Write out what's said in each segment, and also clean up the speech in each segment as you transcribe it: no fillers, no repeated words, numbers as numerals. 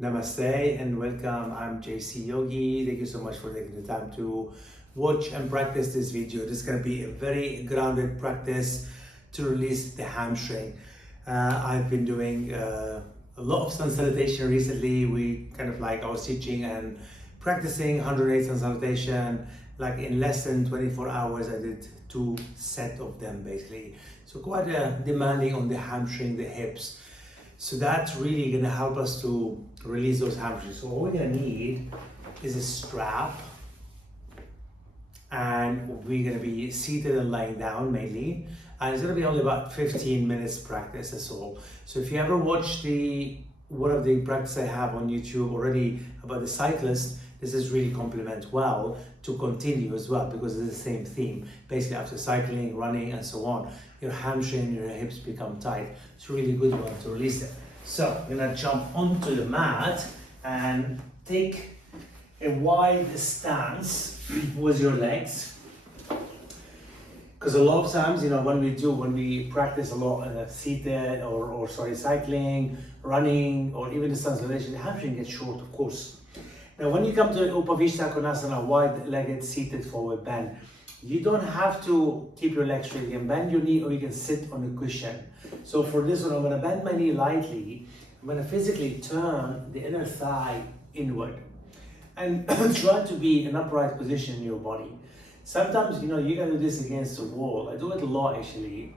Namaste and welcome. I'm JC Yogi. Thank you so much for taking the time to watch and practice this video. This is going to be a very grounded practice to release the hamstring. I've been doing a lot of sun salutation recently. I was teaching and practicing 108 sun salutation. Like in less than 24 hours, I did 2 sets of them basically. So quite demanding on the hamstring, the hips. So that's really going to help us to release those hamstrings. So what we're going to need is a strap, and we're going to be seated and lying down mainly. And it's going to be only about 15 minutes practice, that's all. So if you ever watched one of the practice I have on YouTube already about the cyclist, this is really complement well to continue as well, because it's the same theme. Basically after cycling, running and so on, your hamstring and your hips become tight. It's a really good one to release it. So you're gonna jump onto the mat and take a wide stance with your legs. Because a lot of times, when we practice a lot seated or cycling, running, or even the sun salutation, the hamstring gets short, of course. Now, when you come to Upavishta Konasana, wide-legged seated forward bend, you don't have to keep your legs straight. You can bend your knee or you can sit on a cushion. So for this one, I'm going to bend my knee lightly. I'm going to physically turn the inner thigh inward and try to be in upright position in your body. Sometimes, you can do this against the wall. I do it a lot, actually.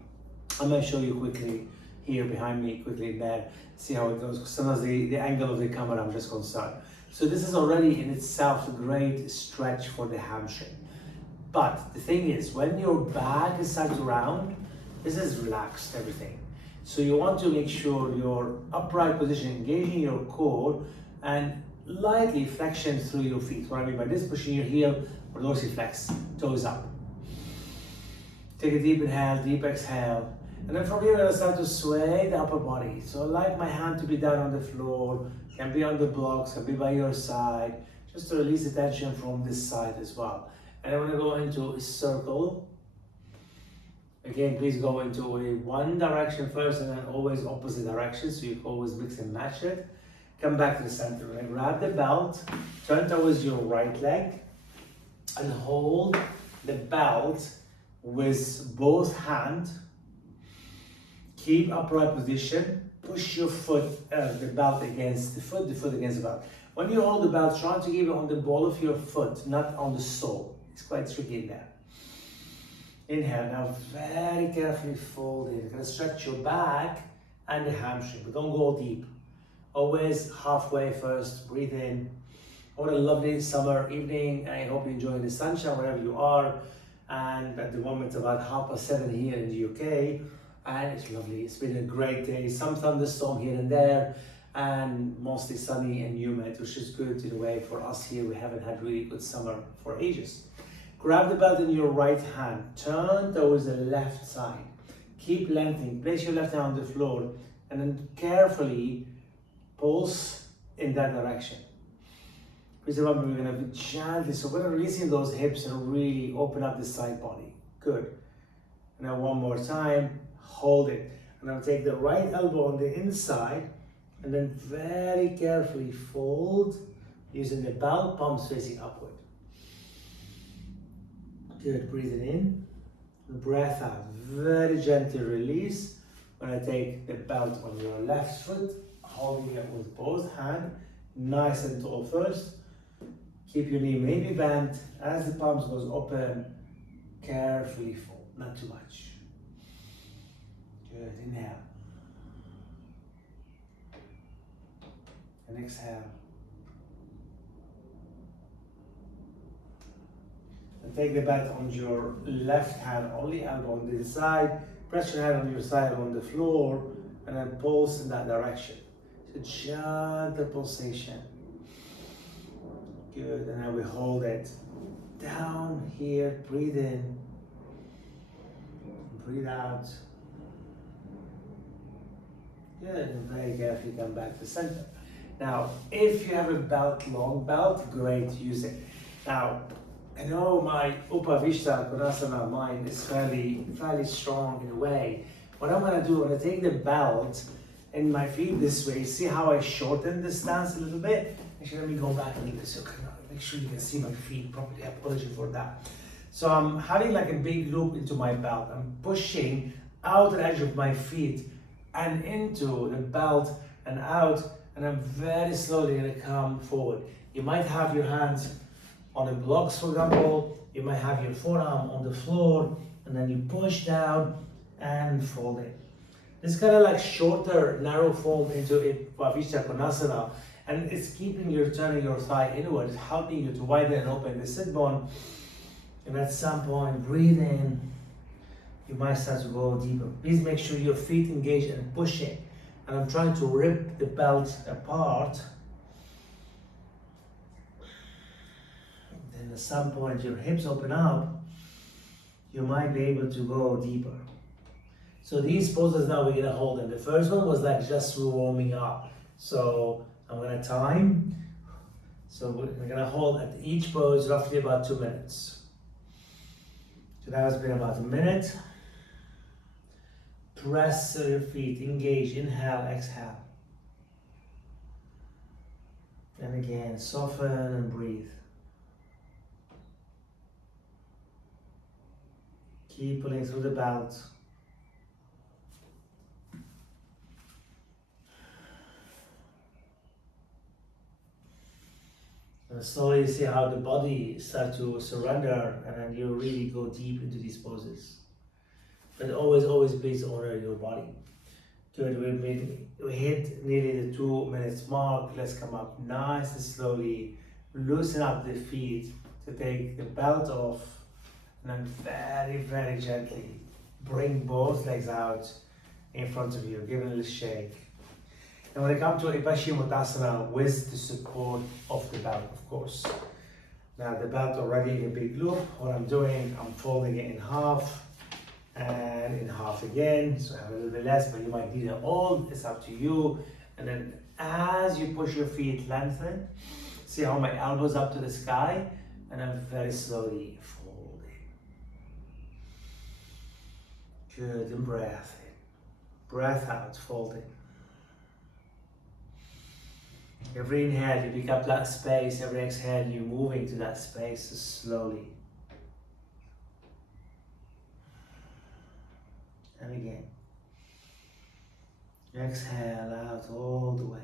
I'm going to show you quickly here behind me, quickly there. See how it goes. Sometimes the angle of the camera, I'm just concerned. So this is already in itself a great stretch for the hamstring. But the thing is, when your back is side around, this is relaxed, everything. So you want to make sure your upright position, engaging your core, and lightly flexion through your feet. What I mean by this, pushing your heel or dorsiflex, toes up. Take a deep inhale, deep exhale. And then from here, I'm going to start to sway the upper body. So I like my hand to be down on the floor, can be on the blocks, can be by your side, just to release the tension from this side as well. And I'm going to go into a circle. Again, please go into one direction first and then always opposite direction, so you can always mix and match it. Come back to the center. We're going to grab the belt, turn towards your right leg, and hold the belt with both hands. Keep upright position. Push your foot, the belt against the foot against the belt. When you hold the belt, try to keep it on the ball of your foot, not on the sole. It's quite tricky in there. Inhale, now very carefully fold it. You're going to stretch your back and the hamstring, but don't go deep. Always halfway first, breathe in. What a lovely summer evening. I hope you're enjoying the sunshine wherever you are. And at the moment, it's about 7:30 here in the UK. And it's lovely. It's been a great day. Some thunderstorm here and there, and mostly sunny and humid, which is good in a way for us here. We haven't had really good summer for ages. Grab the belt in your right hand. Turn towards the left side. Keep lengthening. Place your left hand on the floor, and then carefully pulse in that direction. Please remember, we're going to be gently. So we're releasing those hips and really open up the side body. Good. Now one more time. Hold it, and I'll take the right elbow on the inside and then very carefully fold using the belt palms facing upward. Good, breathing in, breath out, very gently release. When I take the belt on your left foot, holding it with both hands, nice and tall first. Keep your knee maybe bent. As the palms goes open, carefully fold, not too much. Good, inhale. And exhale. And take the belt on your left hand, only elbow on the side. Press your hand on your side on the floor, and then pulse in that direction. So gentle pulsation. Good, and then we hold it down here. Breathe in. Breathe out. Good, and very carefully come back to center. Now, if you have a belt, long belt, great, use it. Now, I know my Upavishta Konasana mind is fairly strong in a way. What I'm going to do, I'm going to take the belt in my feet this way. See how I shorten the stance a little bit? Actually, let me go back a little bit so I can make sure you can see my feet properly. I apologize for that. So I'm having like a big loop into my belt. I'm pushing out the edge of my feet and into the belt and out, and I'm very slowly gonna come forward. You might have your hands on the blocks, for example. You might have your forearm on the floor, and then you push down and fold it. This kind of like shorter, narrow fold into it, Pavishta Konasana, and it's keeping you turning your thigh inward, it's helping you to widen and open the sit bone. And at some point, breathe in. You might start to go deeper. Please make sure your feet engage and pushing. And I'm trying to rip the belt apart. Then at some point, your hips open up. You might be able to go deeper. So these poses now we're gonna hold them. The first one was like just warming up. So I'm gonna time. So we're gonna hold at each pose roughly about 2 minutes. So that has been about a minute. Press your feet, engage, inhale, exhale. And again, soften and breathe. Keep pulling through the belt. And slowly see how the body starts to surrender, and then you really go deep into these poses. But always please honor your body. Good, we hit nearly the 2 minutes mark. Let's come up nice and slowly. Loosen up the feet to take the belt off, and then very gently bring both legs out in front of you. Give it a little shake. And when it comes to Paschimottanasana, with the support of the belt, of course. Now the belt already in a big loop. What I'm doing, I'm folding it in half and in half again. So I have a little bit less, but you might need it all. It's up to you. And then as you push your feet, lengthen. See how my elbows up to the sky, and I'm very slowly folding. Good, and breath in. Breath out, folding. Every inhale, you pick up that space. Every exhale, you're moving to that space slowly. And again. Exhale out all the way.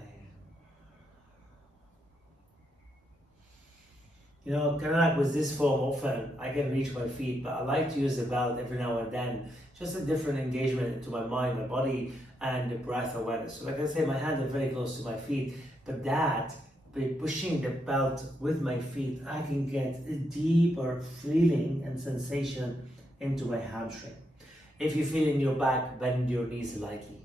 You know, kind of like with this form, often I can reach my feet, but I like to use the belt every now and then. Just a different engagement into my mind, my body, and the breath awareness. So like I say, my hands are very close to my feet, but that, by pushing the belt with my feet, I can get a deeper feeling and sensation into my hamstring. If you feel in your back, bend your knees lightly.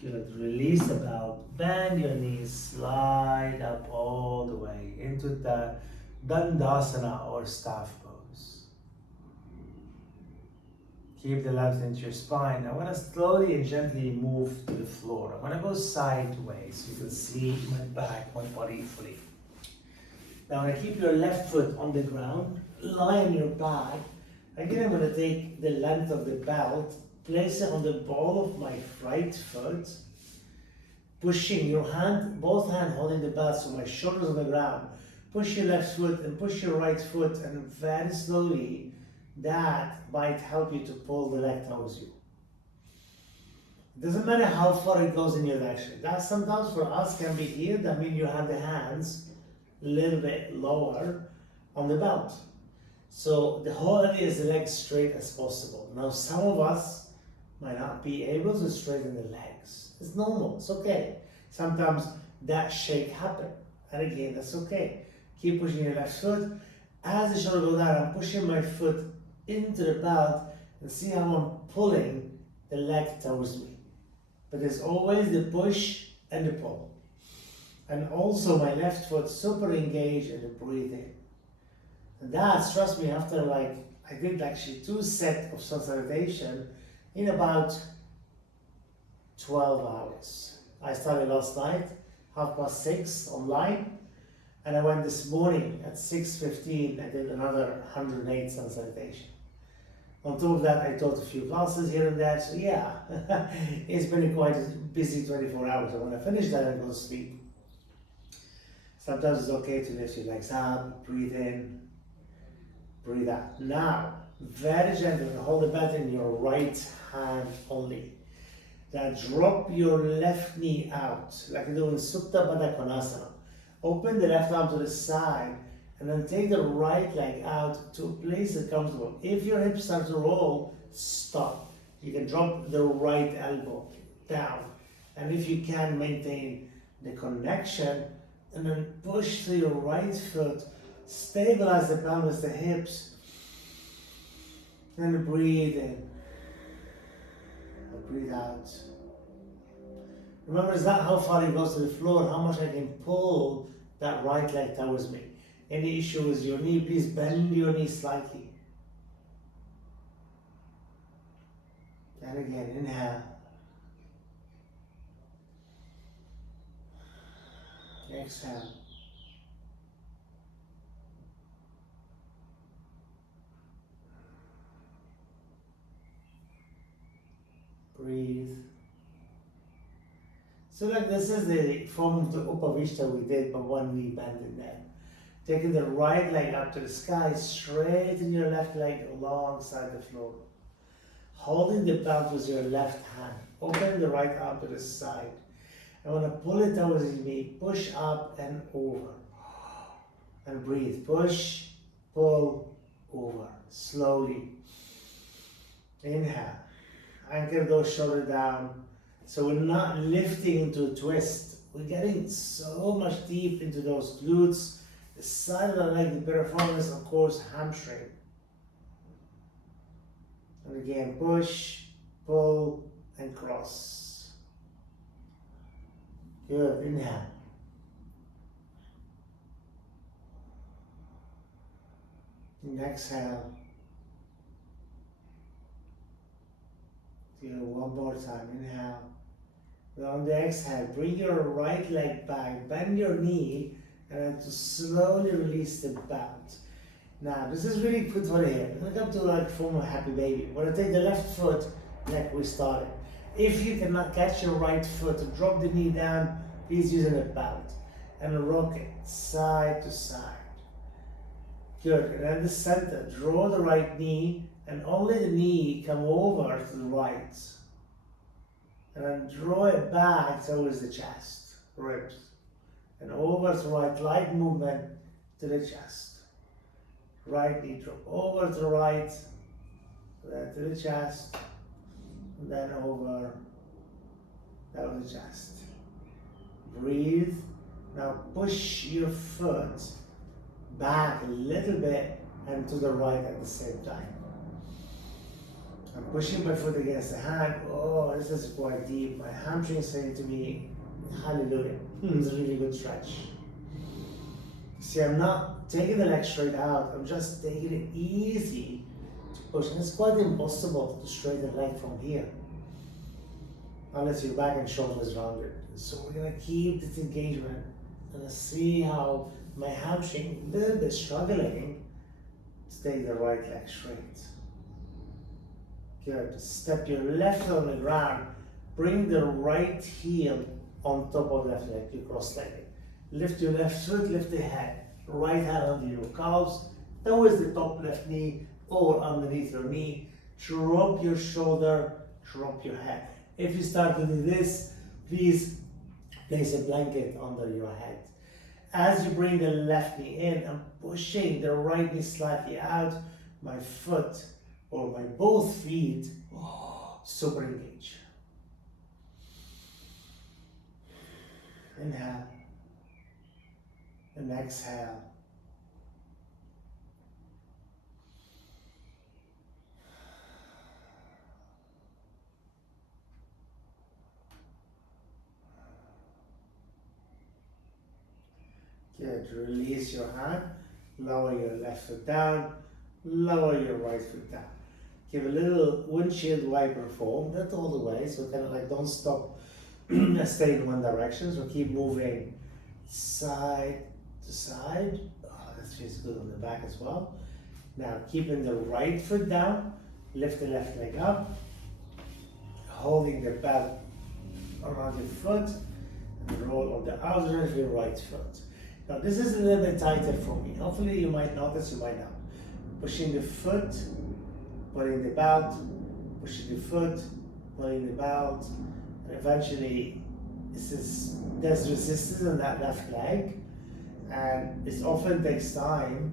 Good. Release the belt, bend your knees, slide up all the way into the Dandasana or staff pose. Keep the left into your spine. I'm going to slowly and gently move to the floor. I'm going to go sideways so you can see my back, my body fully. Now I'm going to keep your left foot on the ground, lie on your back. Again, I'm going to take the length of the belt, place it on the ball of my right foot, pushing your hand, both hands holding the belt so my shoulders on the ground. Push your left foot and push your right foot, and very slowly, that might help you to pull the leg towards you. It doesn't matter how far it goes in your direction. That sometimes for us can be here, that means you have the hands a little bit lower on the belt. So the whole idea is the legs straight as possible. Now some of us might not be able to straighten the legs. It's normal, it's okay. Sometimes that shake happens, and again, that's okay. Keep pushing your left foot. As the shoulder goes down, I'm pushing my foot into the belt, and see how I'm pulling the leg towards me. But there's always the push and the pull. And also my left foot super engaged and the breathe in. And that's, trust me, after I did actually 2 sets of salutation in about 12 hours. I started last night, 6:30 online. And I went this morning at 6:15, I did another 108 sun salutation. On top of that, I taught a few classes here and there, so yeah, it's been quite a busy 24 hours. And when I finish that, I go to sleep. Sometimes it's okay to lift your legs up, breathe in, breathe out. Now, very gently, hold the belt in your right hand only. Now drop your left knee out, like you do in Supta Baddha Konasana. Open the left arm to the side, and then take the right leg out to a place that's comfortable. If your hips start to roll, stop. You can drop the right elbow down. And if you can, maintain the connection, and then push through your right foot, stabilize the pelvis, the hips, and breathe in. And breathe out. Remember, it's not how far it goes to the floor, how much I can pull that right leg towards me. Any issue with your knee, please bend your knee slightly. And again, inhale. Exhale. Breathe. So like this is the form of the Upavishta we did, but one knee bended there. Taking the right leg up to the sky, straighten your left leg alongside the floor. Holding the belt with your left hand. Open the right arm to the side. I want to pull it towards your knee, push up and over. And breathe. Push, pull, over. Slowly. Inhale. Anchor those shoulders down. So we're not lifting into a twist. We're getting so much deep into those glutes. The side of the leg, the piriformis, of course, hamstring. And again, push, pull, and cross. Good, inhale. And exhale. Do one more time, inhale. Then on the exhale, bring your right leg back, bend your knee, and then to slowly release the belt. Now, this is really good for the hip. I'm gonna come to like form a happy baby. We're gonna take the left foot like we started. If you cannot catch your right foot, drop the knee down, please use a belt. And rock it side to side. Good, and then the center, draw the right knee, and only the knee come over to the right. And then draw it back towards the chest, ribs. And over to the right, light movement to the chest. Right knee drop over to the right, then to the chest, and then over, down the chest. Breathe. Now push your foot back a little bit and to the right at the same time. I'm pushing my foot against the hand. Oh, this is quite deep. My hamstring saying to me, hallelujah. It's a really good stretch. See, I'm not taking the leg straight out. I'm just taking it easy to push. And it's quite impossible to straighten the leg from here, unless your back and shoulders is rounded. So we're gonna keep this engagement and see how my hamstring, a little bit struggling, to take the right leg straight. Good. Step your left foot on the ground. Bring the right heel on top of the left leg. You cross-legged. Lift your left foot, lift the head. Right hand under your calves. Towards the top left knee or underneath your knee. Drop your shoulder, drop your head. If you start to do this, please place a blanket under your head. As you bring the left knee in, I'm pushing the right knee slightly out. My foot or my both feet super engage. Inhale and exhale. Good. Release your hand, lower your left foot down, lower your right foot down. Give a little windshield wiper form, not all the way, so kind of like don't stop stay in one direction. So keep moving side to side. Oh, that feels good on the back as well. Now keeping the right foot down, lift the left leg up, holding the belt around your foot, and roll on the outer edge of your right foot. Now this is a little bit tighter for me. Hopefully you might notice, you might not. Pushing the foot, putting the belt, pushing the foot, putting the belt, and eventually there's resistance on that left leg, and it often takes time,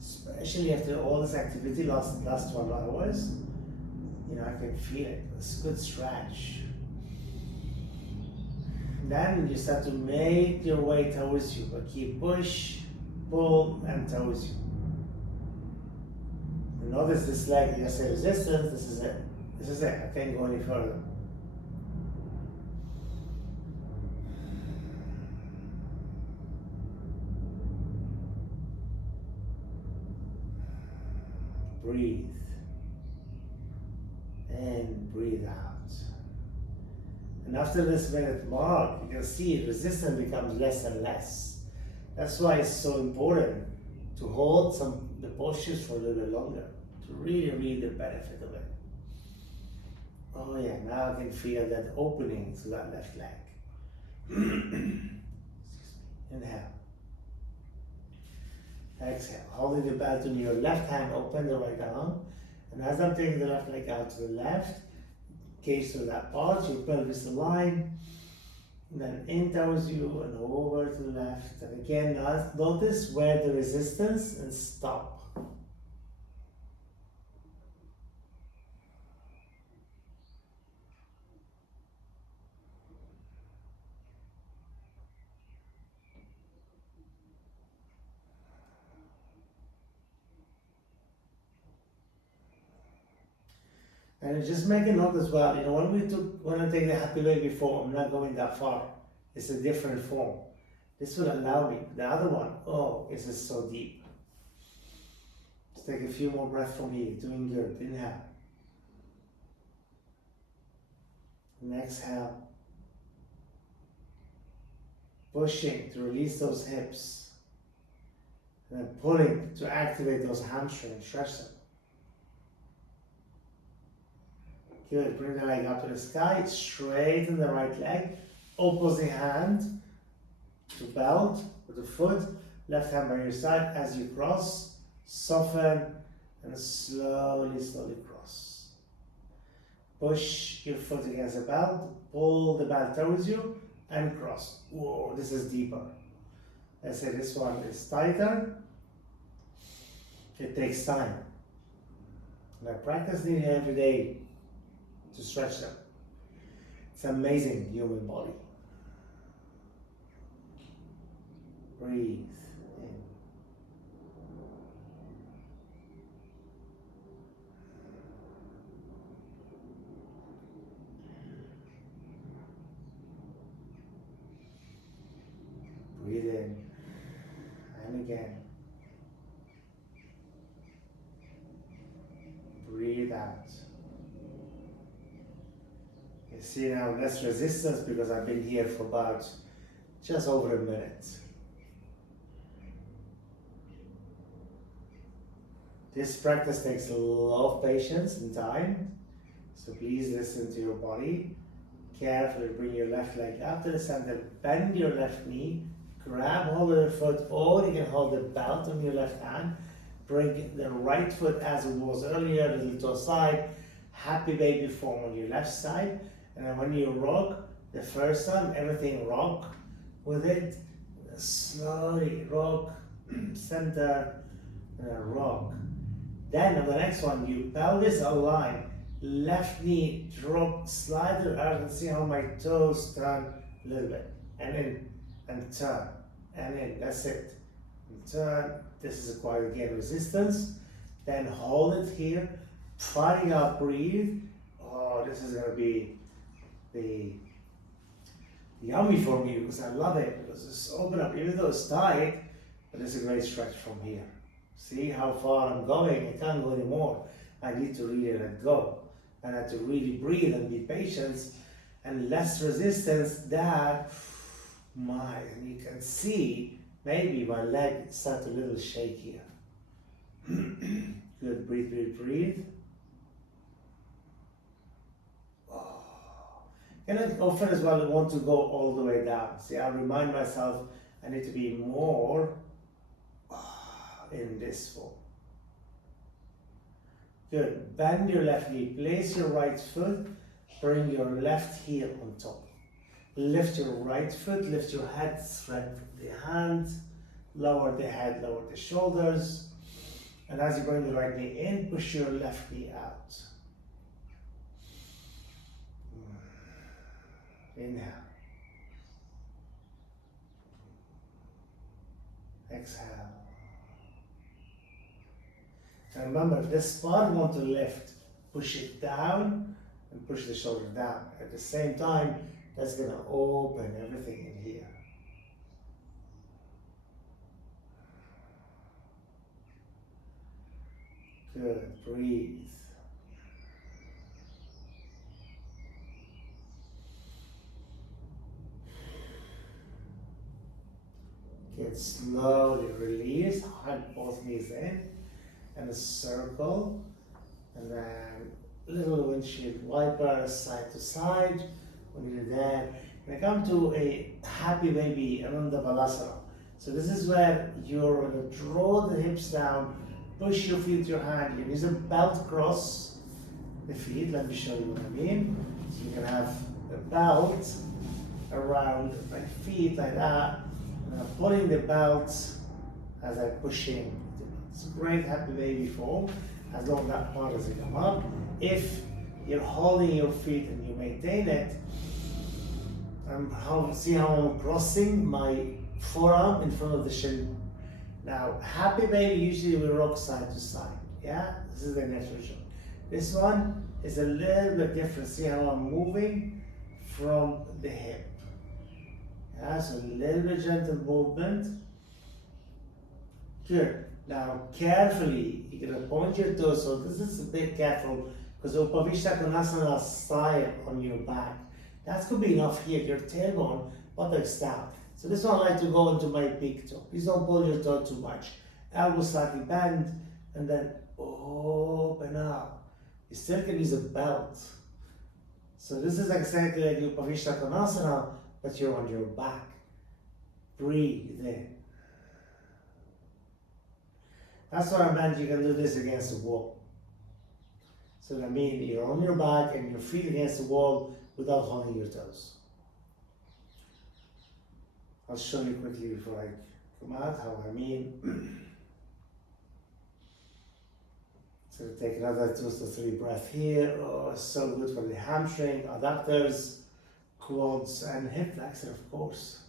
especially after all this activity last 12 hours. You know, I can feel it. It's a good stretch. Then you start to make your way towards you, but keep push, pull, and towards you. And notice this leg, you say resistance, this is it. This is it, I can't go any further. Breathe. And breathe out. And after this minute mark, you can see resistance becomes less and less. That's why it's so important to hold the postures for a little bit longer, to really the benefit of it. Oh yeah, now I can feel that opening to that left leg. Excuse me. Inhale. Exhale. Holding the belt on your left hand, open the right arm. And as I'm taking the left leg out to the left, gaze to that part, your pelvis align, and then in towards you and over to the left. And again, notice where the resistance and stop. And just make a note as well, you know, when I take the happy baby form, I'm not going that far. It's a different form. This will allow me. The other one, oh, this is so deep. Just take a few more breaths from here, doing good. Inhale. And exhale. Pushing to release those hips. And then pulling to activate those hamstrings, stretch them. Good, bring the leg up to the sky, straighten the right leg, opposite hand to belt with the foot, left hand by your side. As you cross, soften and slowly cross. Push your foot against the belt, pull the belt towards you and cross. Whoa, this is deeper. Let's say this one is tighter. It takes time. And I practice nearly every day to stretch them. It's amazing, human body. Breathe in. Breathe in. And again. Breathe out. You see now less resistance because I've been here for about just over a minute. This practice takes a lot of patience and time, so please listen to your body. Carefully bring your left leg up to the center, bend your left knee, grab hold of the foot, or you can hold the belt on your left hand. Bring the right foot as it was earlier, a little to the side, happy baby form on your left side. And then when you rock, the first time, everything rock with it. Slowly rock, center, and then rock. Then on the next one, you pelvis align, left knee drop, slide to the earth, and see how my toes turn a little bit. And in, and turn, and in, that's it. And turn, this is quite again resistance. Then hold it here, fighting out, breathe. Oh, this is gonna be the yummy for me because I love it, because it's open up, even though it's tight, but it's a great stretch from here. See how far I'm going, I can't go anymore. I need to really let go. And I have to really breathe and be patient and less resistance, that, and you can see maybe my leg start a little shake here. Good, breathe, breathe, breathe. And I often as well want to go all the way down. See, I remind myself I need to be more in this form. Good. Bend your left knee. Place your right foot. Bring your left heel on top. Lift your right foot. Lift your head. Straight from the hand. Lower the head. Lower the shoulders. And as you bring the right knee in, push your left knee out. Inhale. Exhale. And remember, if this spot you want to lift, push it down and push the shoulder down. At the same time, that's going to open everything in here. Good. Breathe. Good. Slowly release. Hug both knees in. And a circle, and then little windshield wiper side to side. When you're there, and I come to a happy baby Ananda Balasana. So this is where you're going to draw the hips down, push your feet to your hand. You can use a belt across the feet. Let me show you what I mean. So you can have a belt around my feet like that, and I'm pulling the belt as I push in. It's a great happy baby form, as long as that part doesn't come up. If you're holding your feet and you maintain it, see how I'm crossing my forearm in front of the shin. Now, happy baby, usually we rock side to side. Yeah, this is the natural shape. This one is a little bit different. See how I'm moving from the hip. Yeah, so a little bit gentle movement. Good. Now, carefully, you're going to point your toes. So this is a bit careful because Upavishta Konasana style on your back. That could be enough here. Your tailbone, buttocks down. So this one I like to go into my big toe. Please don't pull your toe too much. Elbow slightly bend and then open up. You still can use a belt. So this is exactly like Upavishta Konasana, but you're on your back. Breathe in. That's what I meant. You can do this against the wall. So that means you're on your back and your feet against the wall without holding your toes. I'll show you quickly before I come out how I mean. So take another 2 to 3 breaths here. Oh, it's so good for the hamstring, adductors, quads, and hip flexor, of course.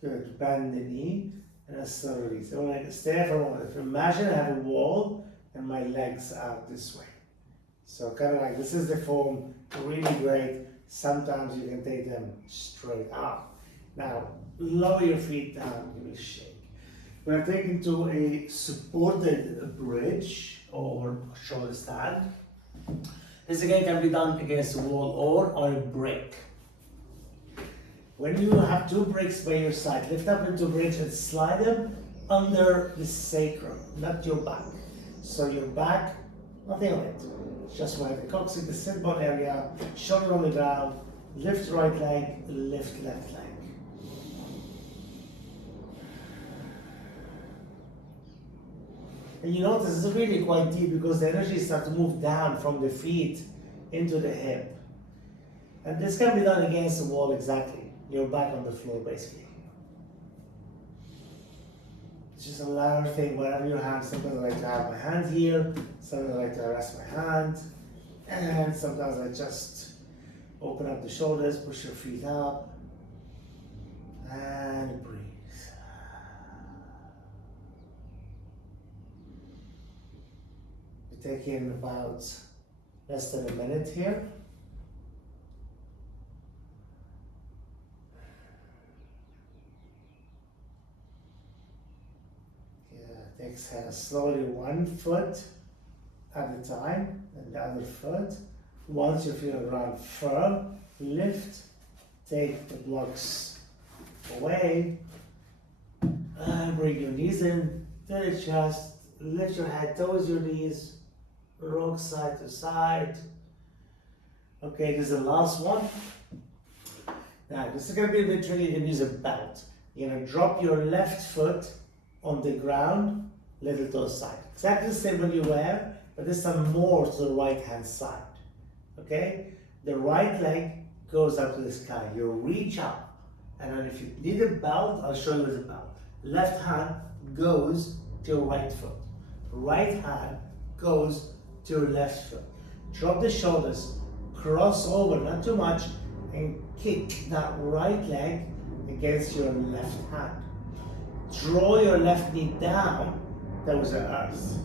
Good. Bend the knee and slowly release. So when I stay for a moment, imagine I have a wall and my legs out this way. So kind of like this is the form, really great. Sometimes you can take them straight up. Now lower your feet down, give it a shake. We're taking to a supported bridge or shoulder stand. This again can be done against a wall or on a brick. When you have 2 bricks by your side, lift up into bridge and slide them under the sacrum, not your back. So your back, nothing on it. Just where the coccyx, the sit bone area, shoulder on the ground, lift right leg, lift left leg. And you notice it's really quite deep because the energy starts to move down from the feet into the hip. And this can be done against the wall exactly. You're back on the floor basically. It's just a louder thing, wherever you have. Sometimes I like to have my hand here, sometimes I like to rest my hand, and sometimes I just open up the shoulders, push your feet up, and breathe. We take in about less than a minute here. exhale. Slowly, one foot at a time, and the other foot. Once you feel the ground firm, lift, take the blocks away, and bring your knees in to the chest. Lift your head towards your knees, rock side to side. Okay, this is the last one. Now, this is going to be literally, you're going to use a belt. You're going to drop your left foot on the ground, little toe side. Exactly the same one you wear, but this time more to the right hand side. Okay? The right leg goes up to the sky. You reach up, and then if you need a belt, I'll show you with a belt. Left hand goes to your right foot. Right hand goes to your left foot. Drop the shoulders, cross over, not too much, and kick that right leg against your left hand. Draw your left knee down towards the earth.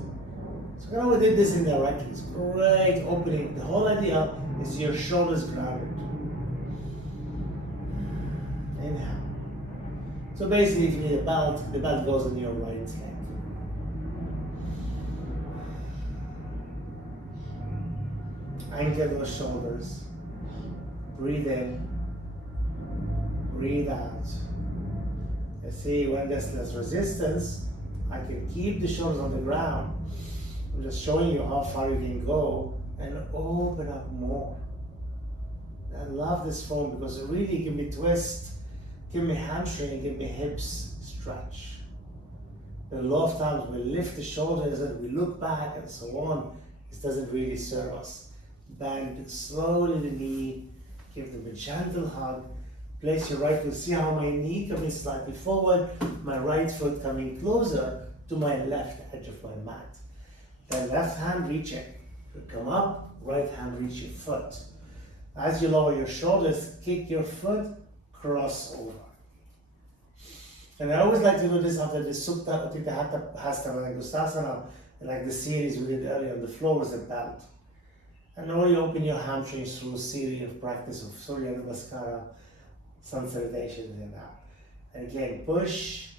So now we did this indirectly. It's great opening. The whole idea is your shoulders grounded. Inhale. So basically, if you need a belt, the belt goes on your right leg. Anchor those shoulders. Breathe in. Breathe out. You see, when there's less resistance, I can keep the shoulders on the ground. I'm just showing you how far you can go and open up more. I love this form because it really can be twist, can be hamstring, can be hips stretch. And a lot of times we lift the shoulders and we look back and so on. This doesn't really serve us. Bend slowly the knee, give them a gentle hug. Place your right foot. See how my knee coming slightly forward, my right foot coming closer to my left edge of my mat. Then left hand reaching. You come up, right hand reach your foot. As you lower your shoulders, kick your foot, cross over. And I always like to do this after the Supta Uttita Hatha Hasta Gustasana, like the series we did earlier on the floor with a belt. And now you open your hamstrings through a series of practice of Surya Namaskara, sun salutation, and out. And again, push,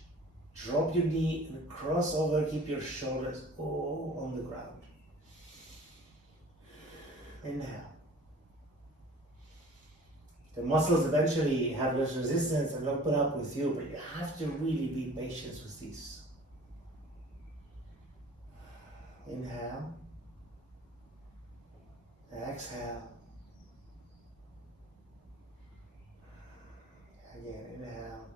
drop your knee, and cross over, keep your shoulders all on the ground. Inhale. The muscles eventually have less resistance and open up with you, but you have to really be patient with these. Inhale. Exhale. Again, inhale.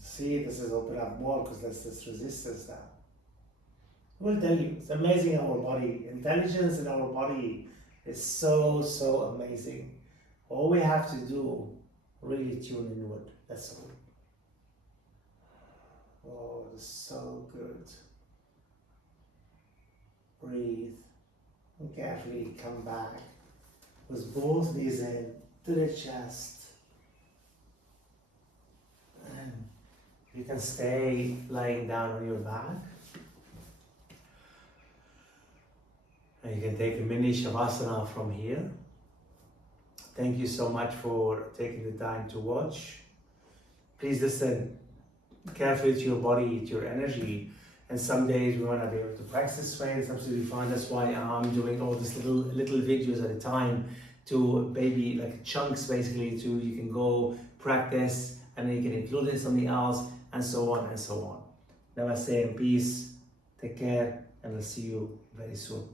See, this is open up more because there's this resistance now. I will tell you, it's amazing our body. Intelligence in our body is so, so amazing. All we have to do, really tune inward. That's all. Oh, it's so good. Breathe and carefully come back with both knees in to the chest. And you can stay lying down on your back. And you can take a mini Shavasana from here. Thank you so much for taking the time to watch. Please listen carefully to your body, to your energy. And some days we want to be able to practice this way. It's absolutely fine. That's why I'm doing all these little videos at a time to maybe like chunks basically to you can go practice and then you can include in something else and so on and so on. Namaste and peace. Take care and I'll see you very soon.